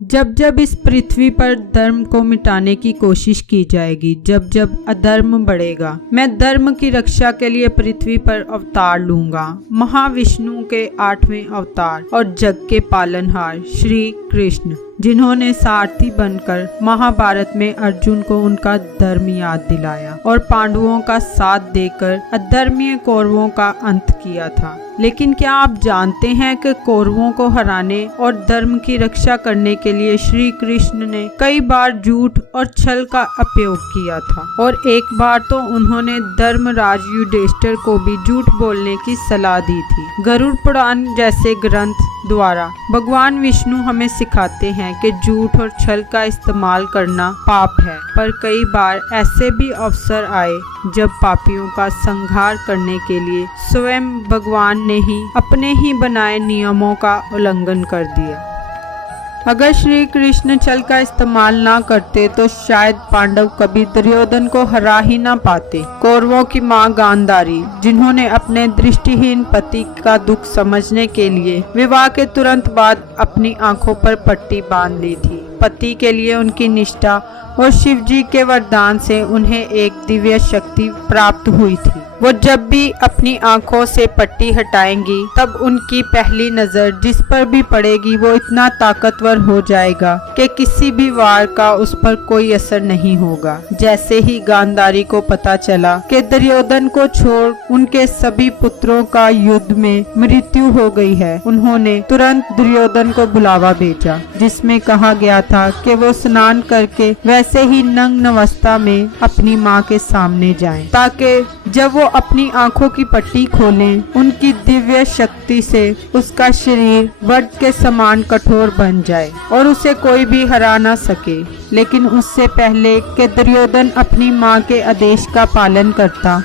जब जब इस पृथ्वी पर धर्म को मिटाने की कोशिश की जाएगी, जब जब अधर्म बढ़ेगा, मैं धर्म की रक्षा के लिए पृथ्वी पर अवतार लूंगा। महाविष्णु के 8वें अवतार और जग के पालनहार श्री कृष्ण, जिन्होंने सारथी बनकर महाभारत में अर्जुन को उनका धर्म याद दिलाया और पांडवों का साथ देकर अधर्मीय कौरवों का अंत किया था। लेकिन क्या आप जानते हैं कि कौरवों को हराने और धर्म की रक्षा करने के लिए श्री कृष्ण ने कई बार झूठ और छल का उपयोग किया था, और एक बार तो उन्होंने धर्मराज युधिष्ठिर को भी झूठ बोलने की सलाह दी थी। गरुड़ पुराण जैसे ग्रंथ द्वारा भगवान विष्णु हमें सिखाते हैं कि झूठ और छल का इस्तेमाल करना पाप है, पर कई बार ऐसे भी अवसर आए जब पापियों का संहार करने के लिए स्वयं भगवान ने ही अपने ही बनाए नियमों का उल्लंघन कर दिया। अगर श्री कृष्ण छल का इस्तेमाल ना करते तो शायद पांडव कभी दुर्योधन को हरा ही ना पाते। कौरवों की मां गांधारी, जिन्होंने अपने दृष्टिहीन पति का दुख समझने के लिए विवाह के तुरंत बाद अपनी आंखों पर पट्टी बांध ली थी। पति के लिए उनकी निष्ठा और शिव जी के वरदान से उन्हें एक दिव्य शक्ति प्राप्त हुई थी। वो जब भी अपनी आंखों से पट्टी हटाएंगी तब उनकी पहली नजर जिस पर भी पड़ेगी वो इतना ताकतवर हो जाएगा कि किसी भी वार का उस पर कोई असर नहीं होगा। जैसे ही गांधारी को पता चला कि दुर्योधन को छोड़ उनके सभी पुत्रों का युद्ध में मृत्यु हो गई है, उन्होंने तुरंत दुर्योधन को बुलावा भेजा, जिसमें कहा गया था कि वो स्नान करके वैसे ही नग्न अवस्था में अपनी माँ के सामने जाएं, ताकि जब वो अपनी आंखों की पट्टी खोलें, उनकी दिव्य शक्ति से उसका शरीर वज्र के समान कठोर बन जाए और उसे कोई भी हरा ना सके। लेकिन उससे पहले कि दुर्योधन अपनी मां के आदेश का पालन करता,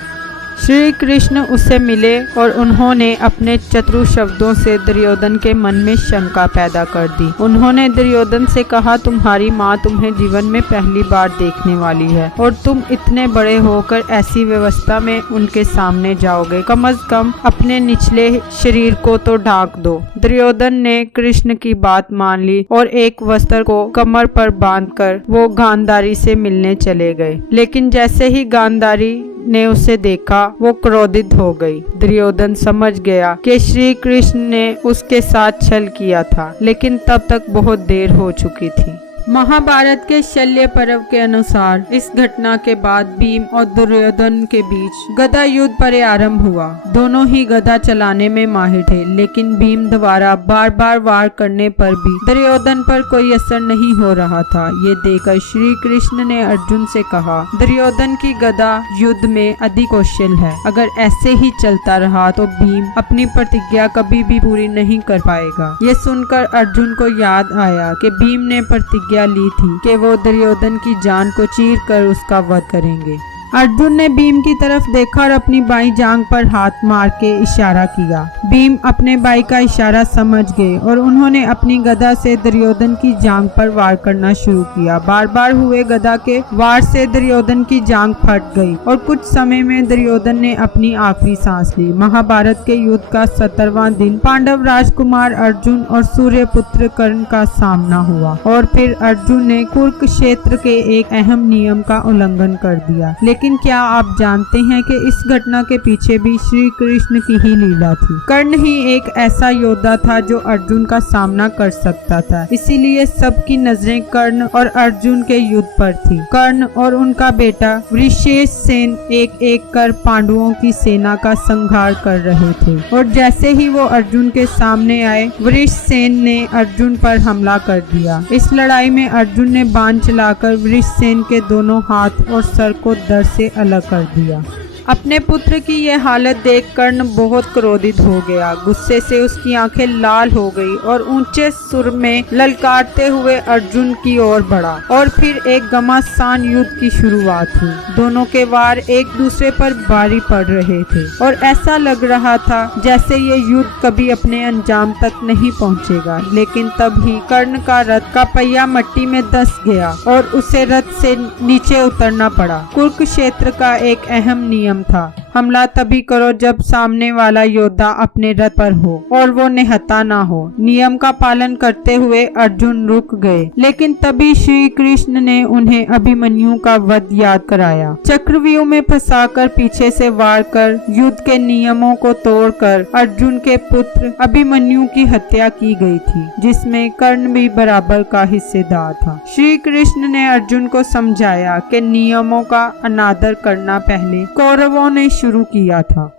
श्री कृष्ण उससे मिले और उन्होंने अपने चतुर शब्दों से दुर्योधन के मन में शंका पैदा कर दी। उन्होंने दुर्योधन से कहा, तुम्हारी माँ तुम्हें जीवन में पहली बार देखने वाली है और तुम इतने बड़े होकर ऐसी व्यवस्था में उनके सामने जाओगे। कम से कम अपने निचले शरीर को तो ढाक दो। दुर्योधन ने कृष्ण की बात मान ली और एक वस्त्र को कमर पर बांधकर वो गांधारी से मिलने चले गए। लेकिन जैसे ही गांधारी ने उसे देखा वो क्रोधित हो गई। दुर्योधन समझ गया कि श्री कृष्ण ने उसके साथ छल किया था, लेकिन तब तक बहुत देर हो चुकी थी। महाभारत के शल्य पर्व के अनुसार इस घटना के बाद भीम और दुर्योधन के बीच गदा युद्ध प्रारंभ हुआ। दोनों ही गदा चलाने में माहिर थे, लेकिन भीम द्वारा बार बार वार करने पर भी दुर्योधन पर कोई असर नहीं हो रहा था। ये देखकर श्री कृष्ण ने अर्जुन से कहा, दुर्योधन की गदा युद्ध में अधिक कौशल है। अगर ऐसे ही चलता रहा तो भीम अपनी प्रतिज्ञा कभी भी पूरी नहीं कर पाएगा। ये सुनकर अर्जुन को याद आया कि भीम ने प्रतिज्ञा ली थी कि वो दुर्योधन की जान को चीर कर उसका वध करेंगे। अर्जुन ने भीम की तरफ देखा और अपनी बाईं जांघ पर हाथ मार के इशारा किया। भीम अपने भाई का इशारा समझ गए और उन्होंने अपनी गदा से दुर्योधन की जांघ पर वार करना शुरू किया। बार बार हुए गदा के वार से दुर्योधन की जांघ फट गई और कुछ समय में दुर्योधन ने अपनी आखिरी सांस ली। महाभारत के युद्ध का 17वां दिन पांडव राजकुमार अर्जुन और सूर्यपुत्र कर्ण का सामना हुआ और फिर अर्जुन ने कुरुक्षेत्र के एक अहम नियम का उल्लंघन कर दिया। लेकिन क्या आप जानते हैं कि इस घटना के पीछे भी श्री कृष्ण की ही लीला थी। कर्ण ही एक ऐसा योद्धा था जो अर्जुन का सामना कर सकता था, इसीलिए सबकी नजरें कर्ण और अर्जुन के युद्ध पर थी। कर्ण और उनका बेटा वृषसेन एक एक कर पांडवों की सेना का संहार कर रहे थे और जैसे ही वो अर्जुन के सामने आए, वृषसेन ने अर्जुन पर हमला कर दिया। इस लड़ाई में अर्जुन ने बाण चलाकर वृषसेन के दोनों हाथ और सर को धड़ से अलग कर दिया। अपने पुत्र की यह हालत देख कर्ण बहुत क्रोधित हो गया। गुस्से से उसकी आंखें लाल हो गई और ऊंचे सुर में ललकारते हुए अर्जुन की ओर बढ़ा और फिर एक घमासान युद्ध की शुरुआत हुई। दोनों के वार एक दूसरे पर भारी पड़ रहे थे और ऐसा लग रहा था जैसे ये युद्ध कभी अपने अंजाम तक नहीं पहुंचेगा। लेकिन तब ही कर्ण का रथ का पहिया मिट्टी में धंस गया और उसे रथ से नीचे उतरना पड़ा। कुरुक्षेत्र का एक अहम नियम था हमला तभी करो जब सामने वाला योद्धा अपने रथ पर हो और वो निहत्था ना हो। नियम का पालन करते हुए अर्जुन रुक गए, लेकिन तभी श्री कृष्ण ने उन्हें अभिमन्यु का वध याद कराया। चक्रव्यूह में फंसाकर पीछे से वार कर युद्ध के नियमों को तोड़कर अर्जुन के पुत्र अभिमन्यु की हत्या की गई थी, जिसमें कर्ण भी बराबर का हिस्सेदार था। श्री कृष्ण ने अर्जुन को समझाया कि नियमों का अनादर करना पहले कौरवों ने शुरू किया था।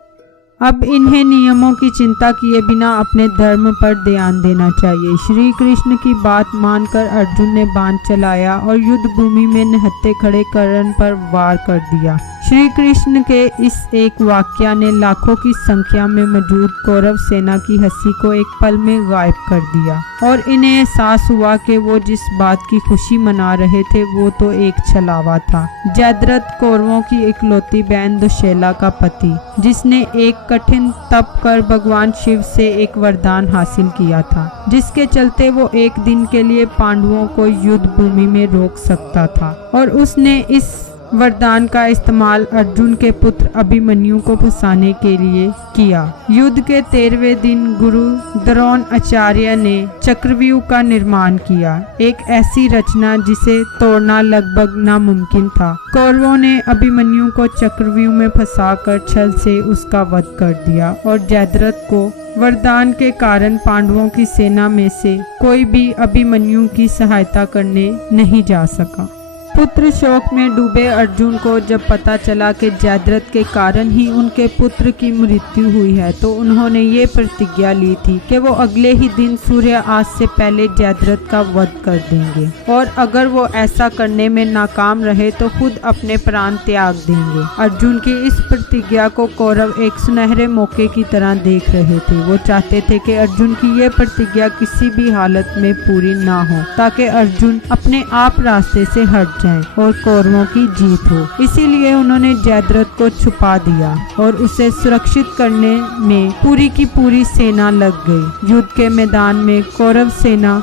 अब इन्हें नियमों की चिंता किए बिना अपने धर्म पर ध्यान देना चाहिए। श्री कृष्ण की बात मानकर अर्जुन ने बाण चलाया और युद्ध भूमि में निहत्थे खड़े कर्ण पर वार कर दिया। श्री कृष्ण के इस एक वाक्य ने लाखों की संख्या में मौजूद कौरव सेना की हंसी को एक पल में गायब कर दिया और इन्हें एहसास हुआ कि वो जिस बात की खुशी मना रहे थे वो तो एक छलावा था। जयद्रथ कौरवों की इकलौती बहन दुश्शला का पति, जिसने एक कठिन तप कर भगवान शिव से एक वरदान हासिल किया था, जिसके चलते वो एक दिन के लिए पांडवों को युद्ध भूमि में रोक सकता था, और उसने इस वरदान का इस्तेमाल अर्जुन के पुत्र अभिमन्यु को फंसाने के लिए किया। युद्ध के 13वें दिन गुरु द्रोणाचार्य ने चक्रव्यूह का निर्माण किया, एक ऐसी रचना जिसे तोड़ना लगभग नामुमकिन था। कौरवों ने अभिमन्यु को चक्रव्यूह में फंसाकर छल से उसका वध कर दिया और जयद्रथ को वरदान के कारण पांडवों की सेना में से कोई भी अभिमन्यु की सहायता करने नहीं जा सका। पुत्र शोक में डूबे अर्जुन को जब पता चला कि जयद्रथ के कारण ही उनके पुत्र की मृत्यु हुई है, तो उन्होंने ये प्रतिज्ञा ली थी कि वो अगले ही दिन सूर्यास्त से पहले जयद्रथ का वध कर देंगे, और अगर वो ऐसा करने में नाकाम रहे तो खुद अपने प्राण त्याग देंगे। अर्जुन की इस प्रतिज्ञा को कौरव एक सुनहरे मौके की तरह देख रहे थे। वो चाहते थे कि अर्जुन की यह प्रतिज्ञा किसी भी हालत में पूरी ना हो, ताकि अर्जुन अपने आप रास्ते से हट जाएं और कौरवों की जीत हो। इसीलिए उन्होंने जयद्रथ को छुपा दिया और उसे सुरक्षित करने में पूरी की पूरी सेना लग गई। युद्ध के मैदान में कौरव सेना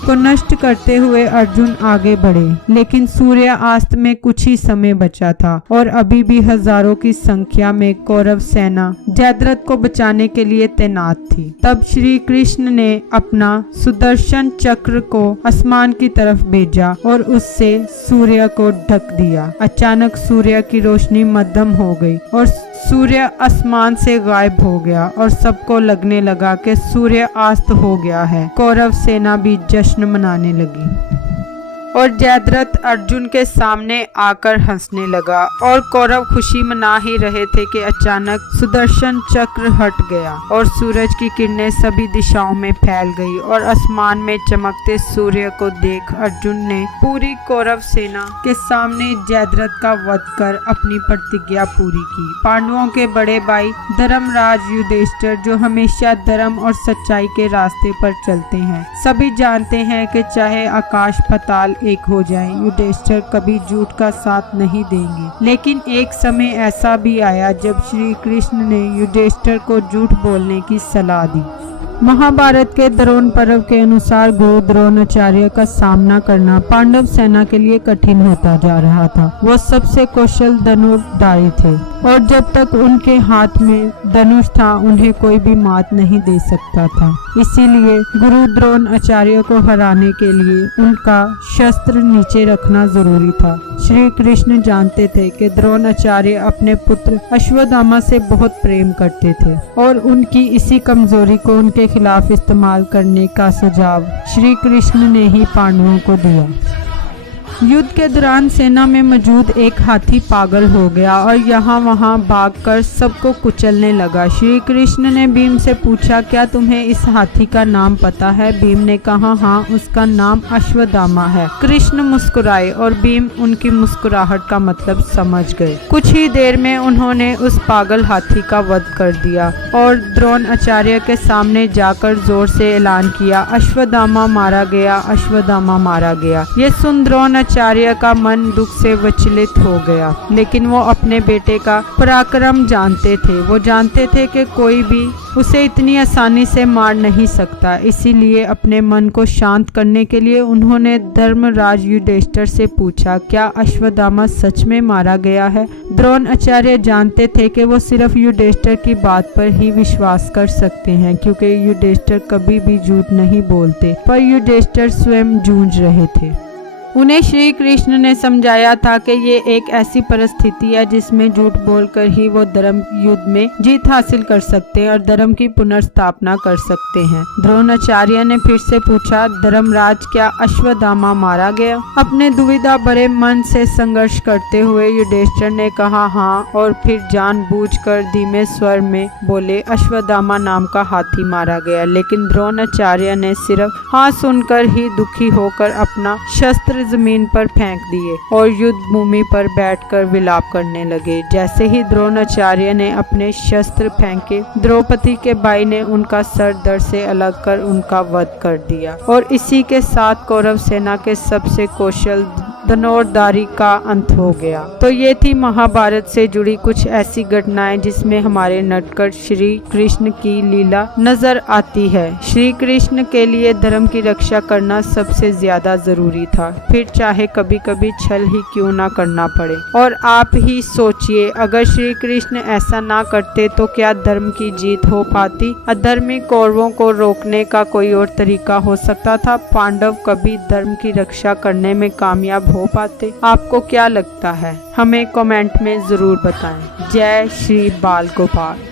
को नष्ट करते हुए अर्जुन आगे बढ़े, लेकिन सूर्यास्त में कुछ ही समय बचा था और अभी भी हजारों की संख्या में कौरव सेना जयद्रथ को बचाने के लिए तैनात थी। तब श्री कृष्ण ने अपना सुदर्शन चक्र को आसमान की तरफ भेजा और उससे सूर्य को ढक दिया। अचानक सूर्य की रोशनी मध्यम हो गई और सूर्य आसमान से गायब हो गया और सबको लगने लगा कि सूर्यास्त हो गया है। कौरव सेना भी जश्न मनाने लगी और जयद्रथ अर्जुन के सामने आकर हंसने लगा और कौरव खुशी मना ही रहे थे कि अचानक सुदर्शन चक्र हट गया और सूरज की किरणें सभी दिशाओं में फैल गई और आसमान में चमकते सूर्य को देख अर्जुन ने पूरी कौरव सेना के सामने जयद्रथ का वध कर अपनी प्रतिज्ञा पूरी की। पांडवों के बड़े भाई धर्मराज युधिष्ठिर, जो हमेशा धर्म और सच्चाई के रास्ते पर चलते हैं, सभी जानते हैं कि चाहे आकाश पाताल एक हो जाए, युधिष्ठिर कभी झूठ का साथ नहीं देंगे। लेकिन एक समय ऐसा भी आया जब श्री कृष्ण ने युधिष्ठिर को झूठ बोलने की सलाह दी। महाभारत के द्रोण पर्व के अनुसार गुरु द्रोणाचार्य का सामना करना पांडव सेना के लिए कठिन होता जा रहा था। वो सबसे कौशल धनुर्धारी थे और जब तक उनके हाथ में धनुष था उन्हें कोई भी मात नहीं दे सकता था। इसीलिए गुरु द्रोणाचार्य को हराने के लिए उनका शस्त्र नीचे रखना जरूरी था। श्री कृष्ण जानते थे कि द्रोणाचार्य अपने पुत्र अश्वत्थामा से बहुत प्रेम करते थे और उनकी इसी कमजोरी को उनके खिलाफ इस्तेमाल करने का सुझाव श्री कृष्ण ने ही पांडवों को दिया। युद्ध के दौरान सेना में मौजूद एक हाथी पागल हो गया और यहाँ वहाँ भागकर सबको कुचलने लगा। श्री कृष्ण ने भीम से पूछा, क्या तुम्हें इस हाथी का नाम पता है? भीम ने कहा, हाँ, उसका नाम अश्वत्थामा है। कृष्ण मुस्कुराए और भीम उनकी मुस्कुराहट का मतलब समझ गए। कुछ ही देर में उन्होंने उस पागल हाथी का वध कर दिया और द्रोणाचार्य के सामने जाकर जोर से ऐलान किया, अश्वत्थामा मारा गया, अश्वत्थामा मारा गया। ये सुन द्रोणाचार्य द्रोणाचार्य का मन दुख से विचलित हो गया, लेकिन वो अपने बेटे का पराक्रम जानते थे। वो जानते थे कि कोई भी उसे इतनी आसानी से मार नहीं सकता। इसीलिए अपने मन को शांत करने के लिए उन्होंने धर्मराज युधिष्ठिर से पूछा, क्या अश्वत्थामा सच में मारा गया है? द्रोणाचार्य जानते थे कि वो सिर्फ युधिष्ठिर की बात पर ही विश्वास कर सकते हैं, क्योंकि युधिष्ठिर कभी भी झूठ नहीं बोलते, पर युधिष्ठिर स्वयं जूझ रहे थे। उन्हें श्री कृष्ण ने समझाया था कि ये एक ऐसी परिस्थिति है जिसमें झूठ बोलकर ही वो धर्म युद्ध में जीत हासिल कर सकते हैं और धर्म की पुनर्स्थापना कर सकते हैं। द्रोणाचार्य ने फिर से पूछा, धर्मराज, क्या अश्वत्थामा मारा गया? अपने दुविधा भरे मन से संघर्ष करते हुए युधिष्ठिर ने कहा, हाँ, और फिर जानबूझकर धीमे स्वर में बोले, अश्वत्थामा नाम का हाथी मारा गया। लेकिन द्रोणाचार्य ने सिर्फ हाँ सुनकर ही दुखी होकर अपना शस्त्र जमीन पर फेंक दिए और युद्ध भूमि पर बैठकर विलाप करने लगे। जैसे ही द्रोणाचार्य ने अपने शस्त्र फेंके, द्रौपदी के भाई ने उनका सर धड़ से अलग कर उनका वध कर दिया और इसी के साथ कौरव सेना के सबसे कौशल धनुर्धारी का अंत हो गया। तो ये थी महाभारत से जुड़ी कुछ ऐसी घटनाएं जिसमें हमारे नटखट श्री कृष्ण की लीला नजर आती है। श्री कृष्ण के लिए धर्म की रक्षा करना सबसे ज्यादा जरूरी था, फिर चाहे कभी कभी छल ही क्यों ना करना पड़े। और आप ही सोचिए, अगर श्री कृष्ण ऐसा ना करते तो क्या धर्म की जीत हो पाती? अधर्मी कौरवों को रोकने का कोई और तरीका हो सकता था? पांडव कभी धर्म की रक्षा करने में कामयाब हो पाते? आपको क्या लगता है? हमें कमेंट में जरूर बताएं। जय श्री बाल गोपाल।